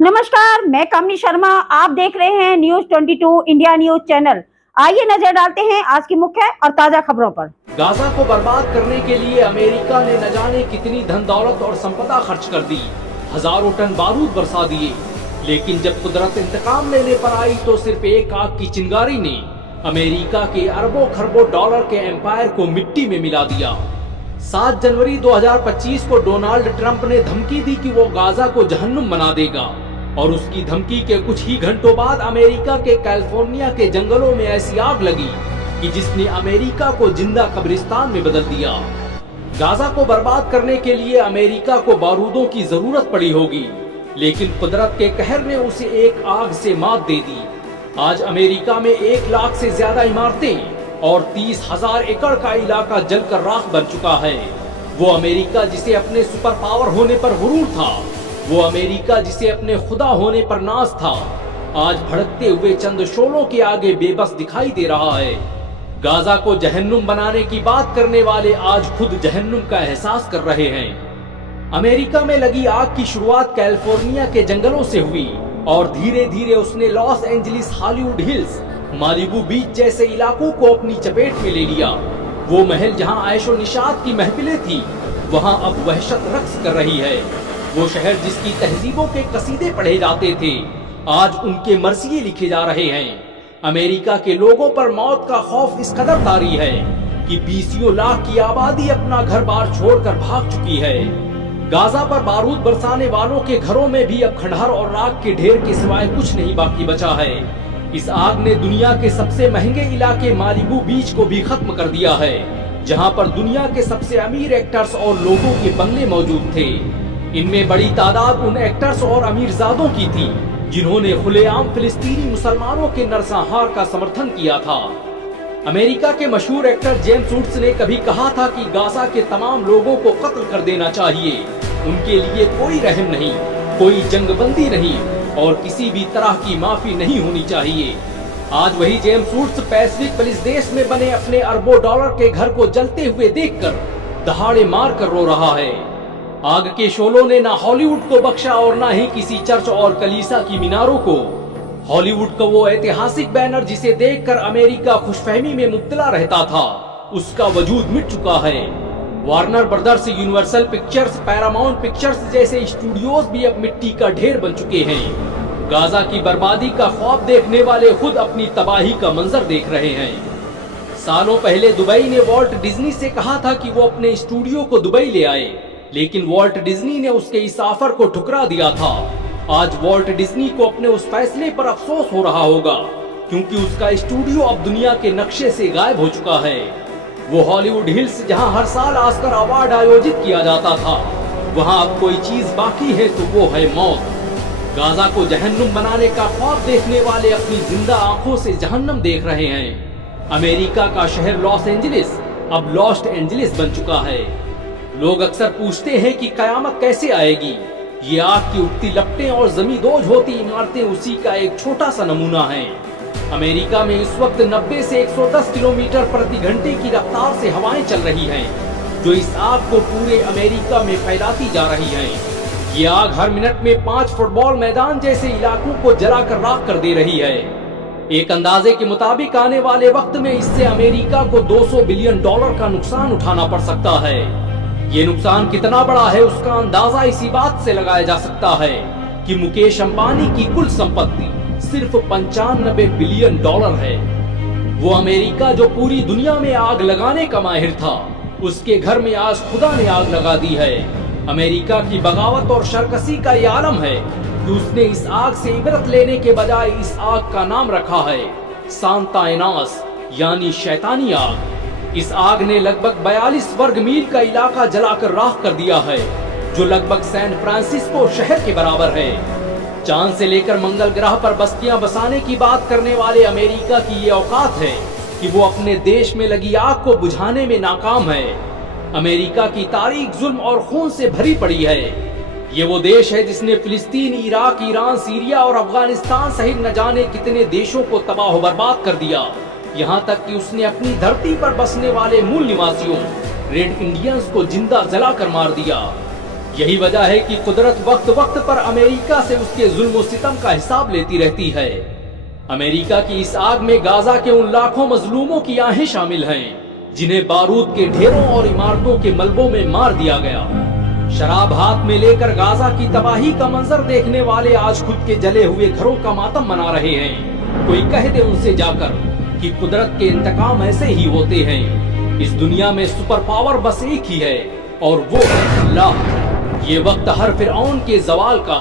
नमस्कार, मैं कामनी शर्मा। आप देख रहे हैं न्यूज 22 इंडिया न्यूज चैनल। आइए नजर डालते हैं आज की मुख्य और ताजा खबरों पर। गाजा को बर्बाद करने के लिए अमेरिका ने न जाने कितनी धन दौलत और संपदा खर्च कर दी, हजारों टन बारूद बरसा दिए, लेकिन जब कुदरत इंतकाम लेने पर आई तो सिर्फ एक आग की चिंगारी ने अमेरिका के अरबों खरबों डॉलर के एम्पायर को मिट्टी में मिला दिया। 7 जनवरी 2025 को डोनाल्ड ट्रंप ने धमकी दी कि वो गाजा को जहन्नुम बना देगा, और उसकी धमकी के कुछ ही घंटों बाद अमेरिका के कैलिफोर्निया के जंगलों में ऐसी आग लगी कि जिसने अमेरिका को जिंदा कब्रिस्तान में बदल दिया। गाजा को बर्बाद करने के लिए अमेरिका को बारूदों की जरूरत पड़ी होगी, लेकिन कुदरत के कहर ने उसे एक आग से मात दे दी। आज अमेरिका में 1 लाख से ज्यादा इमारतें और 30,000 एकड़ का इलाका जलकर राख बन चुका है। वो अमेरिका जिसे अपने सुपर पावर होने पर गुरूर था, वो अमेरिका जिसे अपने खुदा होने पर नाज था, आज भड़कते हुए चंद शोलों के आगे बेबस दिखाई दे रहा है। गाजा को जहन्नुम बनाने की बात करने वाले आज खुद जहन्नुम का एहसास कर रहे हैं। अमेरिका में लगी आग की शुरुआत कैलिफोर्निया के जंगलों से हुई और धीरे धीरे उसने Los Angeles, Hollywood Hills, Malibu beach जैसे इलाकों को अपनी चपेट में ले लिया। वो महल जहां ऐशो निशात की महफिलें थी, वहां अब वहशत रक्स कर रही है। वो शहर जिसकी तहजीबों के कसीदे पढ़े जाते थे, आज उनके मरसिये लिखे जा रहे हैं। अमेरिका के लोगों पर मौत का खौफ इस कदर तारी है कि 20 लाख की आबादी अपना घर बार छोड़कर भाग चुकी है। गाजा पर बारूद बरसाने वालों के घरों में भी अब खंडहर और राख के ढेर के सिवाय कुछ नहीं बाकी बचा है। इस आग ने दुनिया के सबसे महंगे इलाके मालिबू बीच को भी खत्म कर दिया है, जहां पर दुनिया के सबसे अमीर एक्टर्स और लोगों के बंगले मौजूद थे। इनमें बड़ी तादाद उन एक्टर्स और अमीरजादों की थी जिन्होंने खुलेआम फिलिस्तीनी मुसलमानों के नरसंहार का समर्थन किया था। अमेरिका के मशहूर एक्टर जेम्स वुड्स ने कभी कहा था कि गाजा के तमाम लोगों को कत्ल कर देना चाहिए, उनके लिए कोई रहम नहीं, कोई जंगबंदी नहीं और किसी भी तरह की माफी नहीं होनी चाहिए। आज वही जेम्स वुड्स पैसिफिक पुलिस देश में बने अपने अरबों डॉलर के घर को जलते हुए देखकर दहाड़े मार कर रो रहा है। आग के शोलों ने ना हॉलीवुड को बख्शा और ना ही किसी चर्च और कलीसा की मीनारों को। हॉलीवुड का वो ऐतिहासिक बैनर जिसे देखकर अमेरिका खुशफहमी में मुब्तला रहता था, उसका वजूद मिट चुका है। Warner brothers, universal pictures, Paramount pictures जैसे स्टूडियोज भी अब मिट्टी का ढेर बन चुके हैं। गाजा की बर्बादी का ख्वाब देखने वाले खुद अपनी तबाही का मंजर देख रहे हैं। सालों पहले दुबई ने वॉल्ट डिज्नी से कहा था कि वो अपने स्टूडियो को दुबई ले आए, लेकिन वॉल्ट डिज्नी ने उसके इस ऑफर को ठुकरा दिया था। आज वॉल्ट डिज्नी को अपने उस फैसले पर अफसोस हो रहा होगा, क्योंकि उसका स्टूडियो अब दुनिया के नक्शे से गायब हो चुका है। वो हॉलीवुड हिल्स जहां हर साल ऑस्कर अवार्ड आयोजित किया जाता था, वहां अब कोई चीज बाकी है तो वो है मौत। गाजा को जहन्नुम बनाने का ख्वाब देखने वाले अपनी जिंदा आंखों से जहन्नम देख रहे हैं। अमेरिका का शहर लॉस एंजलिस अब लॉस्ट एंजलिस बन चुका है। लोग अक्सर पूछते हैं कि कयामत कैसे आएगी। ये आग की उठती लपटें और जमींदोज होती इमारतें उसी का एक छोटा सा नमूना है। अमेरिका में इस वक्त 90 से 110 किलोमीटर प्रति घंटे की रफ्तार से हवाएं चल रही हैं, जो इस आग को पूरे अमेरिका में फैलाती जा रही हैं। ये आग हर मिनट में 5 फुटबॉल मैदान जैसे इलाकों को जलाकर राख कर दे रही है। एक अंदाजे के मुताबिक आने वाले वक्त में इससे अमेरिका को $200 बिलियन का नुकसान उठाना पड़ सकता है। ये नुकसान कितना बड़ा है उसका अंदाजा इसी बात से लगाया जा सकता है कि मुकेश अंबानी की कुल संपत्ति सिर्फ $95 बिलियन है। वो अमेरिका जो पूरी दुनिया में आग लगाने का माहिर था, उसके घर में आज खुदा ने आग लगा दी है। अमेरिका की बगावत और शरकसी का ये आलम है कि उसने इस आग से इबरत लेने के बजाय इस आग का नाम रखा है सांता एनास, यानी शैतानी आग। इस आग ने लगभग 42 वर्ग मील का इलाका जलाकर राख कर दिया है, जो लगभग सैन फ्रांसिस्को शहर के बराबर है। चांद से लेकर मंगल ग्रह पर बस्तियां बसाने की बात करने वाले अमेरिका की ये औकात है कि वो अपने देश में लगी आग को बुझाने में नाकाम है। अमेरिका की तारीख जुल्म और खून से भरी पड़ी है। ये वो देश है जिसने फिलिस्तीन, इराक, ईरान, सीरिया और अफगानिस्तान सहित न जाने कितने देशों को तबाह बर्बाद कर दिया। यहाँ तक कि उसने अपनी धरती पर बसने वाले मूल निवासियों रेड इंडियंस को जिंदा जलाकर मार दिया। यही वजह है कि कुदरत वक्त वक्त पर अमेरिका से उसके जुल्म सितम का हिसाब लेती रहती है। अमेरिका की इस आग में गाजा के उन लाखों मजलूमों की आहें शामिल हैं जिन्हें बारूद के ढेरों और इमारतों के मलबों में मार दिया गया। शराब हाथ में लेकर गाजा की तबाही का मंजर देखने वाले आज खुद के जले हुए घरों का मातम मना रहे हैं। कोई कह दे उनसे जाकर कि कुदरत के इंतकाम ऐसे ही होते हैं। इस दुनिया में सुपर पावर बस एक ही है और वो है अल्लाह। ये वक्त हर फिरऔन के जवाल का